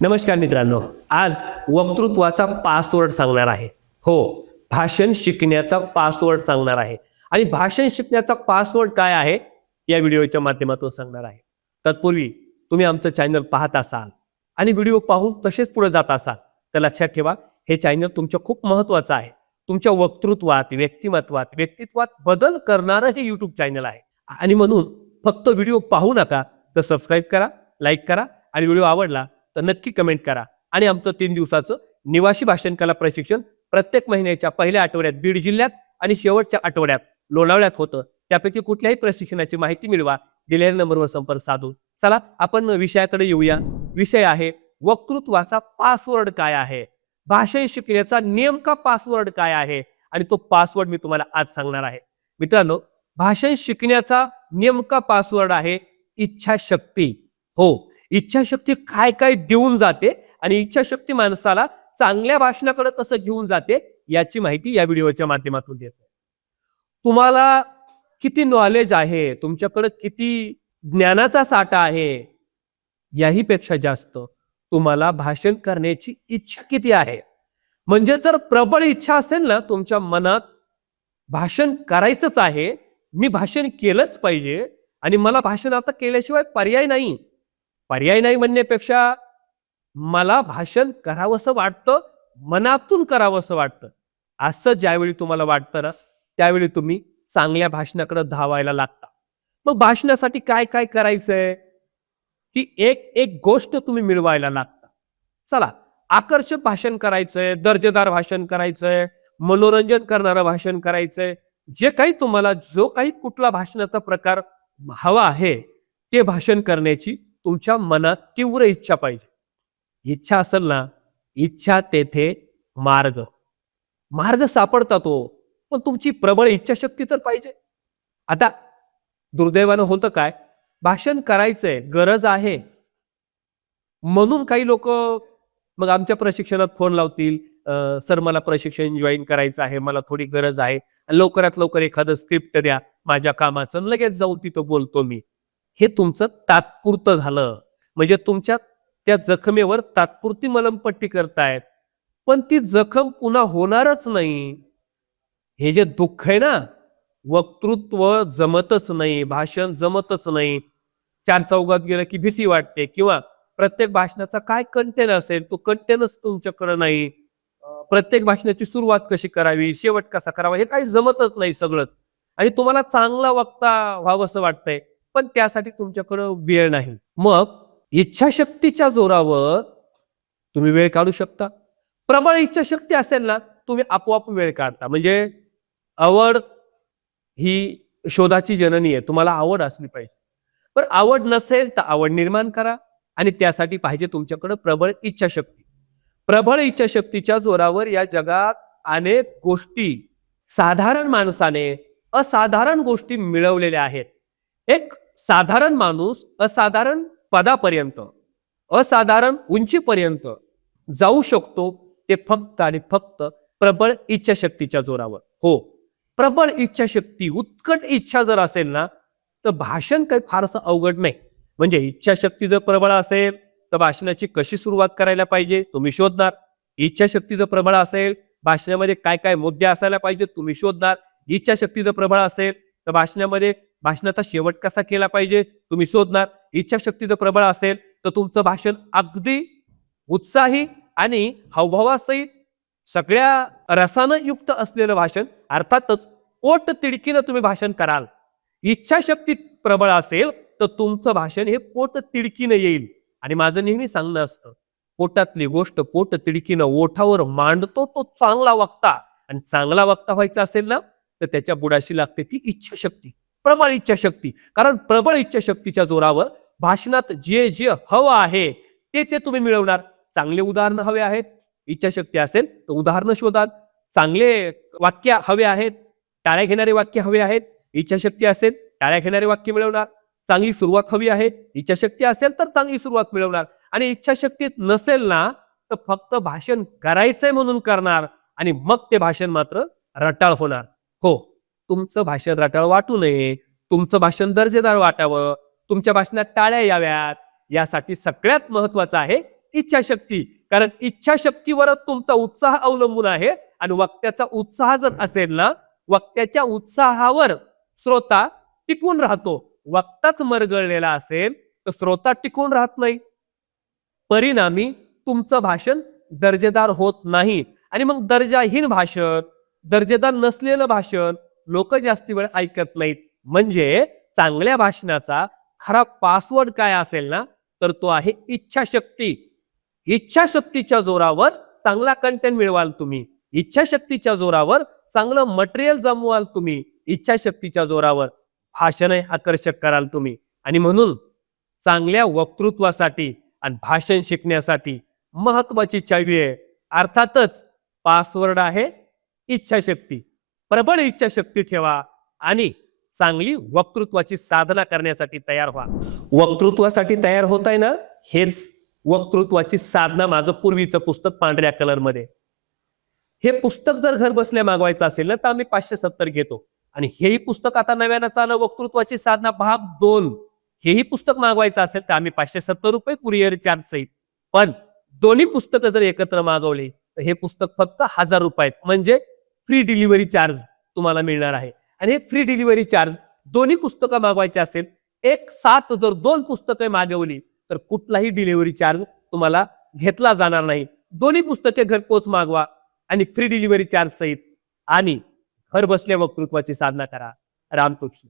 नमस्कार मित्रांनो आज वक्तृत्वाचा पासवर्ड सांगणार आहे. हो भाषण शिकण्याचा पासवर्ड सांगणार आहे. आणि भाषण शिकण्याचा पासवर्ड काय आहे? या व्हिडिओच्या माध्यमातून सांगणार आहे. तत्पूर्वी तुम्ही आमचं चॅनल पाहत असाल आणि व्हिडिओ पाहून तसेच पुढे जात असाल तर लक्षात ठेवा हे चॅनल तुमच्या खूप महत्वाचं आहे. तुमच्या वक्तृत्वात व्यक्तिमत्वात व्यक्तित्वात बदल करणारं हे यूट्यूब चॅनल आहे. आणि म्हणून फक्त व्हिडिओ पाहू नका तर सबस्क्राईब करा लाईक करा आणि व्हिडिओ आवडला तर नक्की कमेंट करा. आणि आमचं तीन दिवसाचं निवासी भाषण कला प्रशिक्षण प्रत्येक महिन्याच्या पहिल्या आठवड्यात बीड जिल्ह्यात आणि शेवटच्या आठवड्यात लोणावळ्यात होतं. त्यापैकी कुठल्याही प्रशिक्षणाची माहिती मिळवा. दिलेल्या नंबरवर संपर्क साधून. चला आपण विषयाकडे येऊया. विषय आहे वक्तृत्वाचा पासवर्ड काय आहे? भाषण शिकण्याचा नेमका पासवर्ड काय आहे? आणि तो पासवर्ड मी तुम्हाला आज सांगणार आहे. मित्रांनो भाषण शिकण्याचा नेमका पासवर्ड आहे इच्छाशक्ती. हो इच्छाशक्ती काय काय देऊन जाते आणि इच्छाशक्ती माणसाला चांगल्या भाषणाकडे कसं घेऊन जाते याची माहिती या व्हिडिओच्या माध्यमातून देत. तुम्हाला किती नॉलेज आहे? तुमच्याकडे किती ज्ञानाचा साठा आहे? याही पेक्षा जास्त तुम्हाला भाषण करण्याची इच्छा किती आहे? म्हणजे जर प्रबळ इच्छा असेल ना तुमच्या मनात भाषण करायचंच आहे मी भाषण केलंच पाहिजे आणि मला भाषण आता केल्याशिवाय पर्याय नाही. पर्याय नाही म्हणण्यापेक्षा मला भाषण करावंसं वाटतं मनातून करावंसं वाटतं. असं ज्यावेळी तुम्हाला वाटतं ना त्यावेळी तुम्ही चांगल्या भाषणाकडे धावायला लागता. मग भाषणासाठी काय काय करायचंय? ती एक एक गोष्ट तुम्ही मिळवायला लागता. चला आकर्षक भाषण करायचंय दर्जेदार भाषण करायचंय मनोरंजन करणारं भाषण करायचंय. जे काही तुम्हाला जो काही कुठला भाषणाचा प्रकार हवा आहे ते भाषण करण्याची तुमच्या मनात तीव्र इच्छा पाहिजे. इच्छा असेल ना इच्छा तेथे मार्ग. मार्ग सापडता तो पण तुमची प्रबळ इच्छाशक्ती तर पाहिजे. आता दुर्दैवानं होतं काय? भाषण करायचंय गरज आहे. म्हणून काही लोक मग आमच्या प्रशिक्षणात फोन लावतील सर मला प्रशिक्षण जॉईन करायचं आहे मला थोडी गरज आहे. लवकरात लवकर एखादं स्क्रिप्ट द्या माझ्या कामाचं. लगेच जाऊन तिथं बोलतो मी. हे तुमचं तात्पुरतं झालं. म्हणजे तुमच्या त्या जखमेवर तात्पुरती मलमपट्टी करतायत. पण ती जखम पुन्हा होणारच नाही. हे जे दुःख आहे ना वक्तृत्व जमतच नाही भाषण जमतच नाही. चार चौघात गेलं की भीती वाटते किंवा प्रत्येक भाषणाचा काय कंटेन असेल तो कंटेनच तुमच्याकडे नाही. प्रत्येक भाषणाची सुरुवात कशी करावी शेवट कसा करावा हे काही जमतच नाही सगळंच. आणि तुम्हाला चांगला वक्ता व्हावंसं वाटतंय. पण त्यासाठी तुमच्याकडं वेळ नाही. मग इच्छाशक्तीच्या जोरावर तुम्ही वेळ काढू शकता. प्रबळ इच्छाशक्ती असेल ना तुम्ही आपोआप वेळ काढता. म्हणजे आवड ही शोधाची जननी आहे. तुम्हाला आवड असली पाहिजे. पण आवड नसेल तर आवड निर्माण करा आणि त्यासाठी पाहिजे तुमच्याकडे प्रबळ इच्छाशक्ती. प्रबळ इच्छाशक्तीच्या जोरावर या जगात अनेक गोष्टी साधारण माणसाने असाधारण गोष्टी मिळवलेल्या आहेत. एक साधारण माणूस असाधारण पदापर्यंत असाधारण उंचीपर्यंत जाऊ शकतो ते फक्त आणि फक्त प्रबळ इच्छाशक्तीच्या जोरावर. हो प्रबळ इच्छाशक्ती उत्कट इच्छा जर असेल ना तर भाषण काही फारसं अवघड नाही. म्हणजे इच्छाशक्ती जर प्रबळ असेल तर भाषणाची कशी सुरुवात करायला पाहिजे तुम्ही शोधणार. इच्छाशक्ती जर प्रबळ असेल भाषणामध्ये काय काय मुद्दे असायला पाहिजे तुम्ही शोधणार. इच्छाशक्ती जर प्रबळ असेल तर भाषणामध्ये भाषणाचा शेवट कसा केला पाहिजे? तुम्ही शोधणार. इच्छाशक्ती जर प्रबळ असेल तर तुमचं भाषण अगदी उत्साही आणि हावभावासहित सगळ्या रसानं युक्त असलेलं भाषण अर्थातच पोट तिडकीनं तुम्ही भाषण कराल. इच्छाशक्ती प्रबळ असेल तर तुमचं भाषण हे पोट तिडकीनं येईल. आणि माझं नेहमी सांगणं असतं पोटातली गोष्ट पोट तिडकीनं ओठावर मांडतो तो चांगला वक्ता. आणि चांगला वक्ता व्हायचा असेल ना तर त्याच्या बुडाशी लागते ती इच्छाशक्ती. प्रबळ इच्छाशक्ती. कारण प्रबळ इच्छाशक्तीच्या जोरावर भाषणात जे जे हवं आहे ते ते तुम्ही मिळवणार. चांगले उदाहरणं हवे आहेत. इच्छाशक्ती असेल तर उदाहरणं शोधा चांगले वाक्य हवे आहेत. टाळ्या घेणारे वाक्य हवे आहेत. इच्छाशक्ती असेल टाळ्या घेणारे वाक्य मिळवणार. चांगली सुरुवात हवी आहे. इच्छाशक्ती असेल तर चांगली सुरुवात मिळवणार. आणि इच्छाशक्तीत नसेल ना तर फक्त भाषण करायचंय म्हणून करणार. आणि मग ते भाषण मात्र रटाळ होणार. हो. तुमचं भाषण रटाळ वाटू नये तुमचं भाषण दर्जेदार वाटावं तुमच्या भाषणात टाळ्या याव्यात यासाठी सगळ्यात महत्वाचं आहे इच्छाशक्ती. कारण इच्छाशक्तीवरच तुमचा उत्साह अवलंबून आहे आणि वक्त्याचा उत्साह जर असेल ना वक्त्याच्या उत्साहावर श्रोता टिकून राहतो. वक्ताच मरगळलेला असेल तर श्रोता टिकून राहत नाही. परिणामी तुमचं भाषण दर्जेदार होत नाही. आणि मग दर्जाहीन भाषण दर्जेदार नसलेलं भाषण लोक जास्ती वेळ ऐकत नाहीत. म्हणजे चांगल्या भाषणाचा खरा पासवर्ड काय असेल ना तर तो आहे इच्छाशक्ती. इच्छाशक्तीच्या जोरावर चांगला कंटेंट मिळवाल तुम्ही. इच्छाशक्तीच्या जोरावर चांगलं मटेरियल जमवाल तुम्ही. इच्छाशक्तीच्या जोरावर भाषण आकर्षक कराल तुम्ही. आणि म्हणून चांगल्या वक्तृत्वासाठी आणि भाषण शिकण्यासाठी महत्वाची चावी आहे. अर्थातच पासवर्ड आहे इच्छाशक्ती. प्रबळ इच्छाशक्ती ठेवा आणि चांगली वक्तृत्वाची साधना करण्यासाठी तयार व्हा. वक्तृत्वासाठी तयार होत आहे ना? हेच वक्तृत्वाची साधना माझं पूर्वीचं पुस्तक पांढऱ्या कलरमध्ये. हे पुस्तक जर घर बसल्या मागवायचं असेल ना तर आम्ही पाचशे सत्तर घेतो. आणि हेही पुस्तक आता नव्यानं चालू वक्तृत्वाची साधना भाग दोन. हेही पुस्तक मागवायचं असेल तर आम्ही पाचशे सत्तर रुपये कुरिअर चार्ज सहित. पण दोन्ही पुस्तकं जर एकत्र मागवली तर हे पुस्तक फक्त हजार रुपयात म्हणजे फ्री डिलिव्हरी चार्ज तुम्हाला मिळणार आहे. आणि हे फ्री डिलिव्हरी चार्ज दोन्ही पुस्तकं मागवायचे असेल एक साथ जर दोन पुस्तकं मागवली तर कुठलाही डिलिव्हरी चार्ज तुम्हाला घेतला जाणार नाही. दोन्ही पुस्तके घरपोच मागवा आणि फ्री डिलिव्हरी चार्ज सहित आणि घर बसल्या वक्तृत्वाची साधना करा. रामकृष्ण.